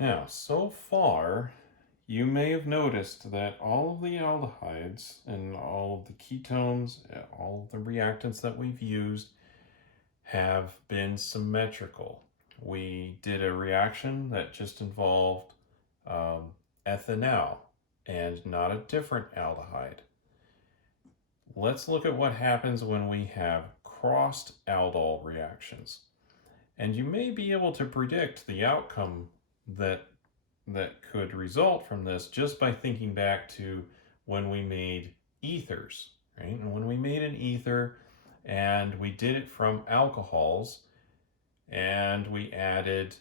Now, so far, you may have noticed that all of the aldehydes and all of the ketones, all of the reactants that we've used have been symmetrical. We did a reaction that just involved ethanol and not a different aldehyde. Let's look at what happens when we have crossed aldol reactions. And you may be able to predict the outcome that could result from this just by thinking back to when we made ethers, right? And when we made an ether and we did it from alcohols and we added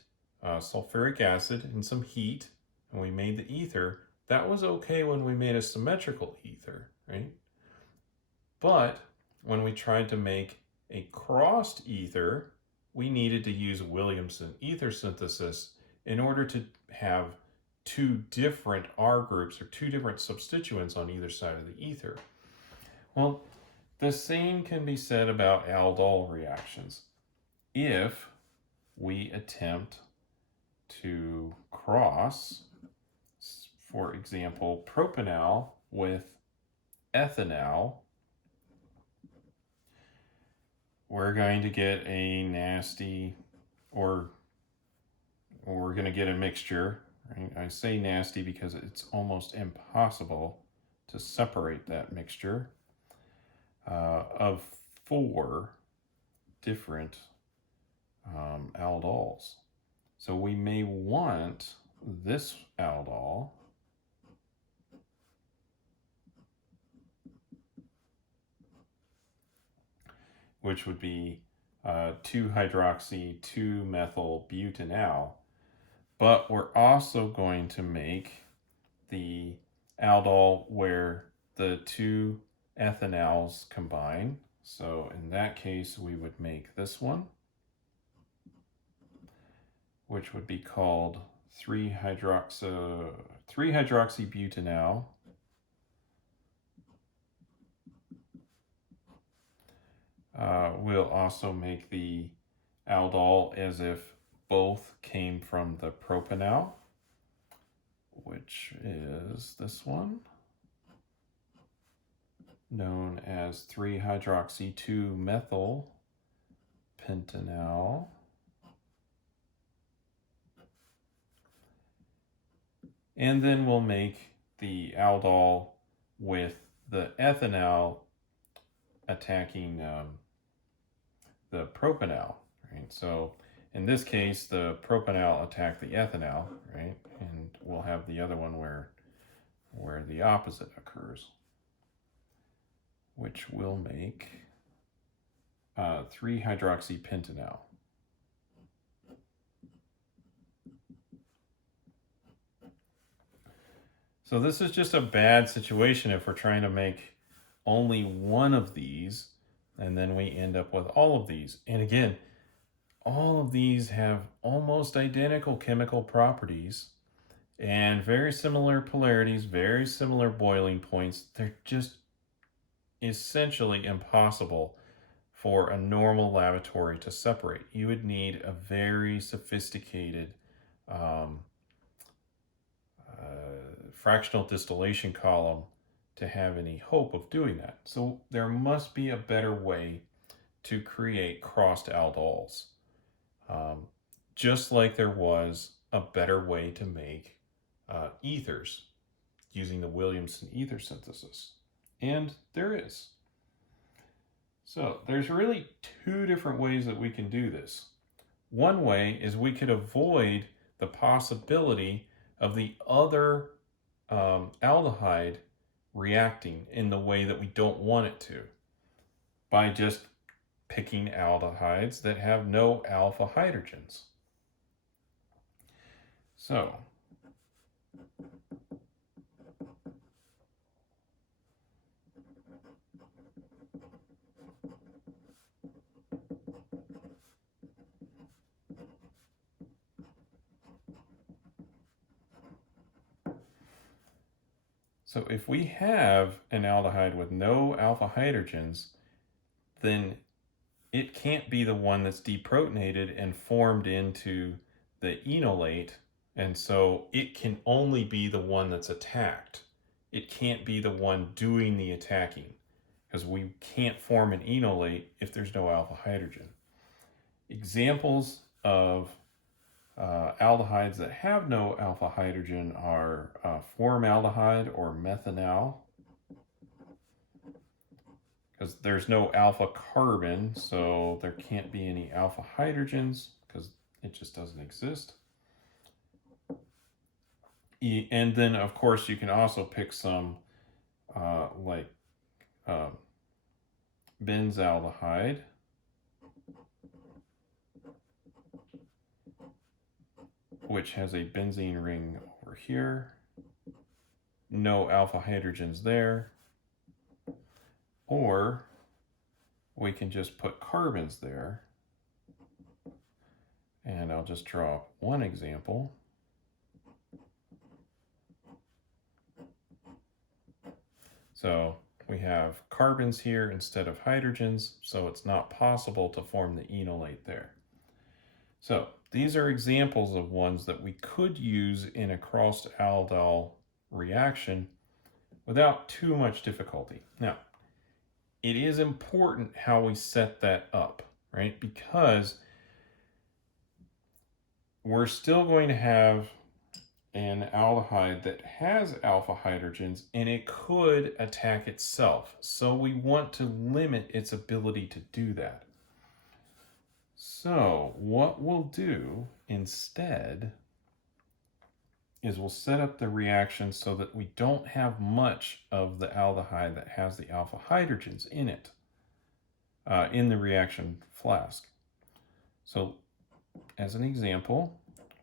sulfuric acid and some heat and we made the ether, that was okay when we made a symmetrical ether, right? But when we tried to make a crossed ether, we needed to use Williamson ether synthesis in order to have two different R groups or two different substituents on either side of the ether. Well, the same can be said about aldol reactions. If we attempt to cross, for example, propanol with ethanol, we're going to get a nasty, or we're going to get a mixture. Right? I say nasty because it's almost impossible to separate that mixture of four different aldols. So we may want this aldol which would be 2-hydroxy 2-methyl-butanal. But we're also going to make the aldol where the two ethanols combine. So in that case, we would make this one, which would be called 3-hydroxybutanal. We'll also make the aldol as if both came from the propanol, which is this one, known as 3-hydroxy 2-methyl-pentanal. And then we'll make the aldol with the ethanol attacking the propanol, right? So in this case, the propanol attacked the ethanol, right? And we'll have the other one where the opposite occurs, which will make 3-hydroxypentanal. So this is just a bad situation if we're trying to make only one of these, and then we end up with all of these. And again, all of these have almost identical chemical properties and very similar polarities, very similar boiling points. They're just essentially impossible for a normal laboratory to separate. You would need a very sophisticated fractional distillation column to have any hope of doing that. So there must be a better way to create crossed aldols, just like there was a better way to make ethers using the Williamson ether synthesis. And there is. So there's really two different ways that we can do this. One way is we could avoid the possibility of the other aldehyde reacting in the way that we don't want it to by just picking aldehydes that have no alpha hydrogens. So if we have an aldehyde with no alpha hydrogens, then it can't be the one that's deprotonated and formed into the enolate And so it can only be the one that's attacked. It can't be the one doing the attacking, because we can't form an enolate if there's no alpha hydrogen. Examples of aldehydes that have no alpha hydrogen are formaldehyde or methanal, because there's no alpha carbon, so there can't be any alpha hydrogens because it just doesn't exist. And then, of course, you can also pick some like benzaldehyde, which has a benzene ring over here. No alpha hydrogens there. Or we can just put carbons there. And I'll just draw up one example. So we have carbons here instead of hydrogens, so it's not possible to form the enolate there. So these are examples of ones that we could use in a cross-aldol reaction without too much difficulty. Now, it is important how we set that up, right? Because we're still going to have an aldehyde that has alpha hydrogens and it could attack itself. So we want to limit its ability to do that. So what we'll do instead is we'll set up the reaction so that we don't have much of the aldehyde that has the alpha hydrogens in it, in the reaction flask. So as an example,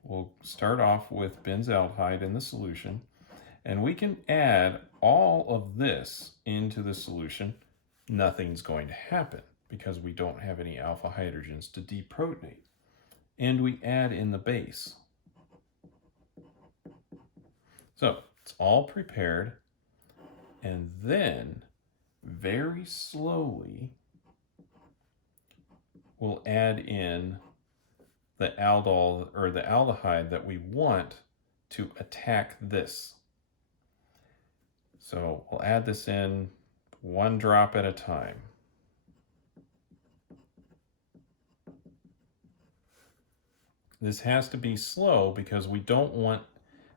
we'll start off with benzaldehyde in the solution, and we can add all of this into the solution. Nothing's going to happen because we don't have any alpha hydrogens to deprotonate. And we add in the base. So it's all prepared, and then very slowly we'll add in the aldol or the aldehyde that we want to attack this. So we'll add this in one drop at a time. This has to be slow because we don't want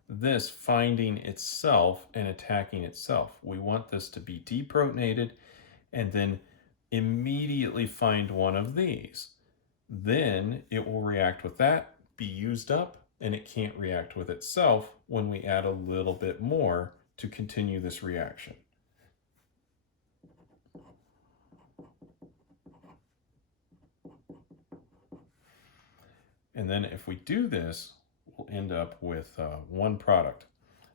this finding itself and attacking itself. We want this to be deprotonated and then immediately find one of these. Then it will react with that, be used up, and it can't react with itself when we add a little bit more to continue this reaction. And then if we do this, we'll end up with one product.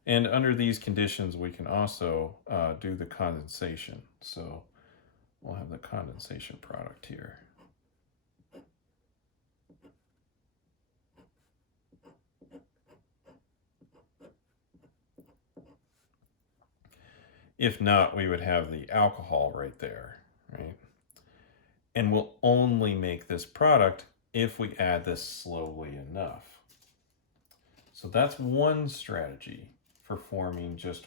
And under these conditions, we can also do the condensation. So we'll have the condensation product here. If not, we would have the alcohol right there, right? And we'll only make this product if we add this slowly enough. So that's one strategy for forming just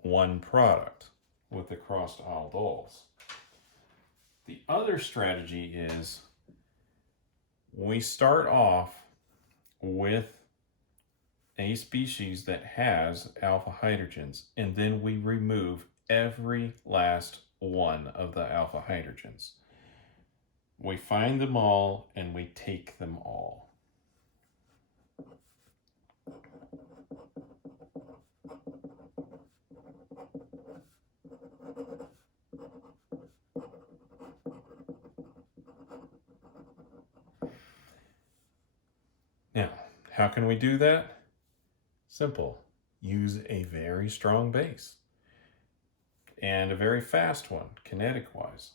one product with the crossed aldols. The other strategy is we start off with a species that has alpha hydrogens, and then we remove every last one of the alpha hydrogens. We find them all and we take them all. Now, how can we do that? Simple. Use a very strong base and a very fast one, kinetic-wise.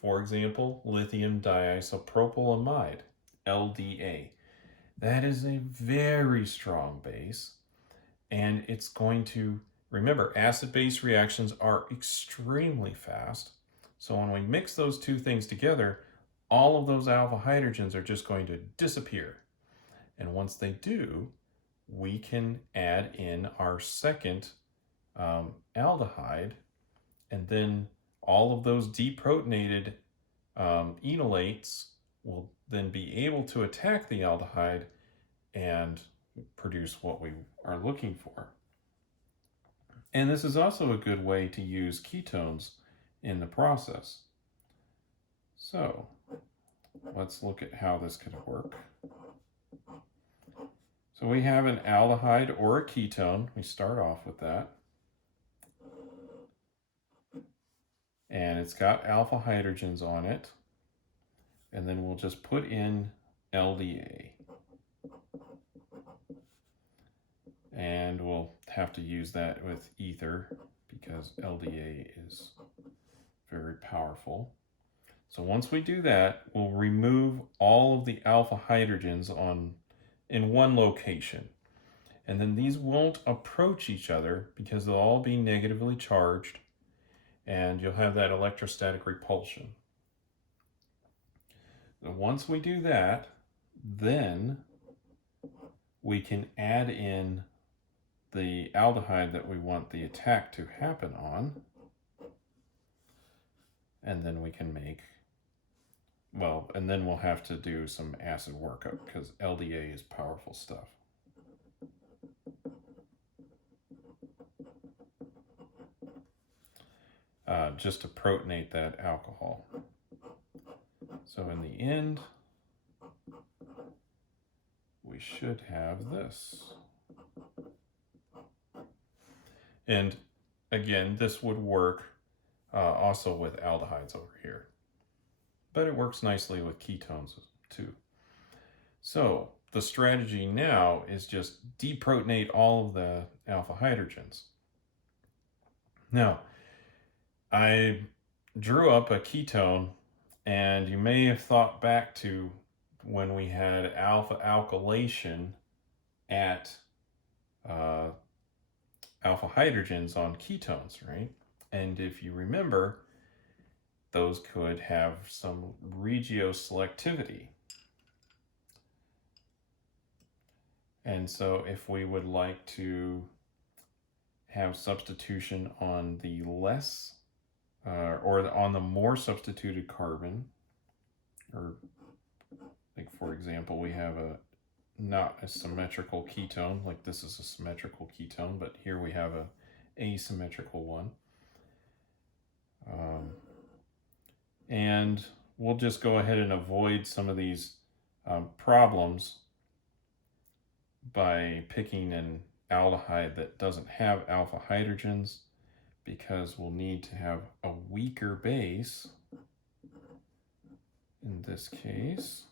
For example, lithium diisopropylamide, LDA. That is a very strong base, and it's going to, remember, acid-base reactions are extremely fast. So when we mix those two things together, all of those alpha hydrogens are just going to disappear. And once they do, we can add in our second aldehyde, and then all of those deprotonated enolates will then be able to attack the aldehyde and produce what we are looking for. And this is also a good way to use ketones in the process. So let's look at how this could work. So we have an aldehyde or a ketone. We start off with that. And it's got alpha hydrogens on it. And then we'll just put in LDA. And we'll have to use that with ether because LDA is very powerful. So once we do that, we'll remove all of the alpha hydrogens in one location. And then these won't approach each other because they'll all be negatively charged, and you'll have that electrostatic repulsion. And once we do that, then we can add in the aldehyde that we want the attack to happen on, and then we can make, well, and then we'll have to do some acid workup because LDA is powerful stuff. Just to protonate that alcohol. So in the end, we should have this. And again, this would work also with aldehydes over here. But it works nicely with ketones too. So the strategy now is just deprotonate all of the alpha hydrogens. Now, I drew up a ketone, and you may have thought back to when we had alpha alkylation at alpha hydrogens on ketones, right? And if you remember, those could have some regioselectivity. And so if we would like to have substitution on the less or on the more substituted carbon, or like for example, we have not a symmetrical ketone, like this is a symmetrical ketone, but here we have a asymmetrical one. And we'll just go ahead and avoid some of these problems by picking an aldehyde that doesn't have alpha hydrogens, because we'll need to have a weaker base in this case.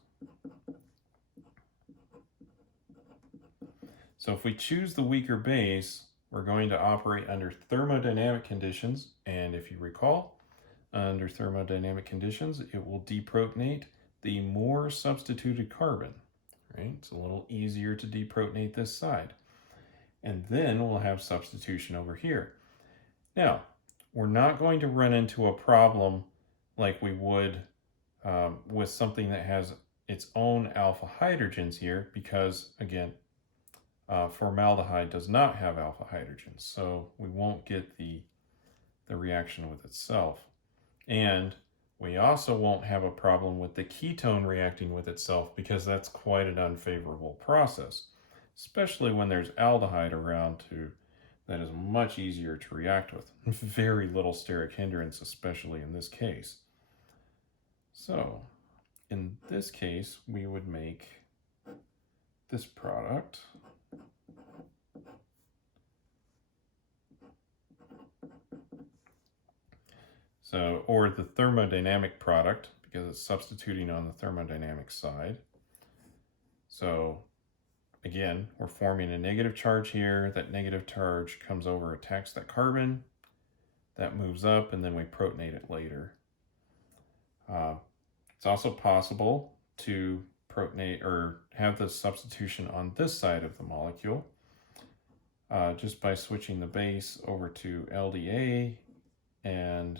So if we choose the weaker base, we're going to operate under thermodynamic conditions, and if you recall, under thermodynamic conditions, it will deprotonate the more substituted carbon, right? It's a little easier to deprotonate this side. And then we'll have substitution over here. Now, we're not going to run into a problem like we would with something that has its own alpha hydrogens here, because again, formaldehyde does not have alpha hydrogens, so we won't get the reaction with itself. And we also won't have a problem with the ketone reacting with itself, because that's quite an unfavorable process, especially when there's aldehyde around that is much easier to react with. Very little steric hindrance, especially in this case. So in this case, we would make this product. So, or the thermodynamic product, because it's substituting on the thermodynamic side. So again, we're forming a negative charge here. That negative charge comes over, attacks that carbon. That moves up, and then we protonate it later. It's also possible to protonate or have the substitution on this side of the molecule just by switching the base over to LDA and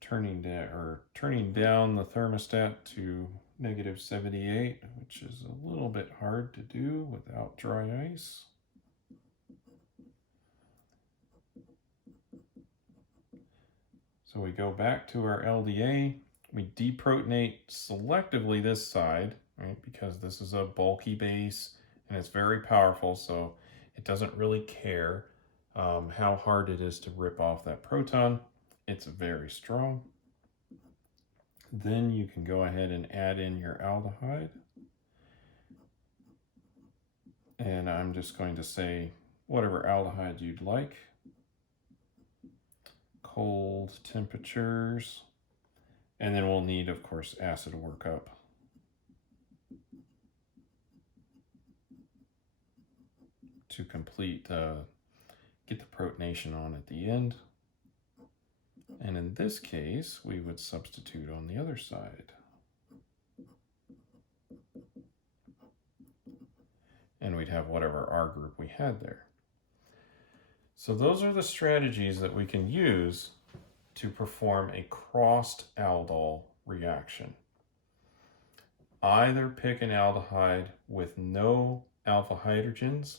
turning down the thermostat to negative 78, which is a little bit hard to do without dry ice. So we go back to our LDA, we deprotonate selectively this side, right? Because this is a bulky base and it's very powerful, so it doesn't really care how hard it is to rip off that proton. It's very strong. Then you can go ahead and add in your aldehyde. And I'm just going to say whatever aldehyde you'd like. Cold temperatures. And then we'll need, of course, acid workup. To complete, get the protonation on at the end. And in this case, we would substitute on the other side. And we'd have whatever R group we had there. So those are the strategies that we can use to perform a crossed aldol reaction. Either pick an aldehyde with no alpha hydrogens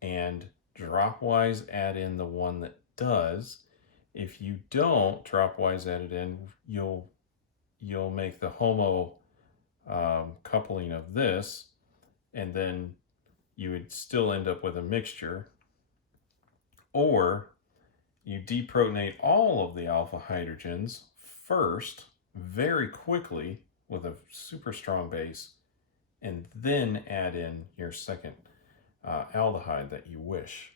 and dropwise add in the one that does. If you don't dropwise add it in, you'll make the homo coupling of this, and then you would still end up with a mixture. Or you deprotonate all of the alpha hydrogens first, very quickly, with a super strong base, and then add in your second aldehyde that you wish.